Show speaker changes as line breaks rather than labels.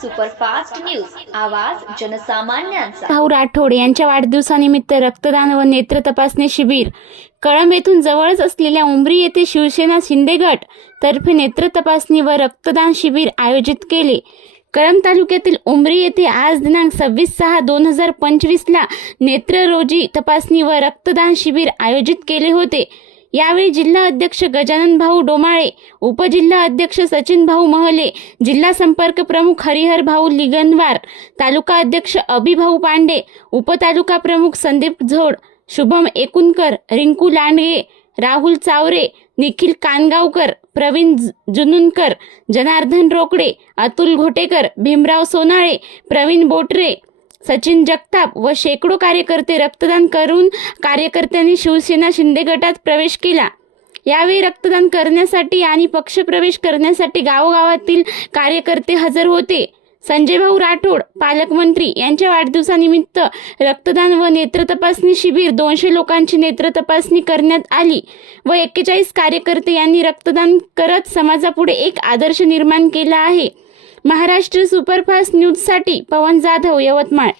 Superfast news. आवाज जनसामान्यांचा.
भाऊ राठोड यांच्या वाढदिवसानिमित्त रक्तदान व नेत्र तपासणी शिबिर. कळंब येथून जवळच असलेल्या उमरी येथे शिवसेना शिंदे गट तर्फे नेत्र तपासणी व रक्तदान शिबिर आयोजित केले. कळंब तालुक्यातील उमरी येथे आज दिनांक सव्वीस सहा दोन हजार पंचवीसला नेत्र रोजी तपासणी व रक्तदान शिबिर आयोजित केले होते. यावेळी जिल्हा अध्यक्ष गजानन भाऊ डोमाळे उपजिल्हा अध्यक्ष सचिन भाऊ महले जिल्हा संपर्क प्रमुख हरिहर भाऊ लिगनवार तालुका अध्यक्ष अभिभाऊ पांडे उपतालुका प्रमुख संदीप झोड शुभम एकुणकर रिंकू लांडगे राहुल चावरे निखिल कानगावकर प्रवीण जुनुनकर जनार्दन रोकडे अतुल घोटेकर भीमराव सोनाळे प्रवीण बोटरे सचिन जगताप व शेकडो कार्यकर्ते रक्तदान करून कार्यकर्त्यांनी शिवसेना शिंदे गटात प्रवेश केला. यावेळी रक्तदान करण्यासाठी आणि पक्षप्रवेश करण्यासाठी गावोगावातील कार्यकर्ते हजर होते. संजय भाऊ राठोड पालकमंत्री यांच्या वाढदिवसानिमित्त रक्तदान व नेत्र तपासणी शिबिर दोनशे लोकांची नेत्र तपासणी करण्यात आली व एक्केचाळीस कार्यकर्ते यांनी रक्तदान करत समाजापुढे एक आदर्श निर्माण केला आहे. महाराष्ट्र सुपरफास्ट न्यूजसाठी पवन जाधव यवतमाळ.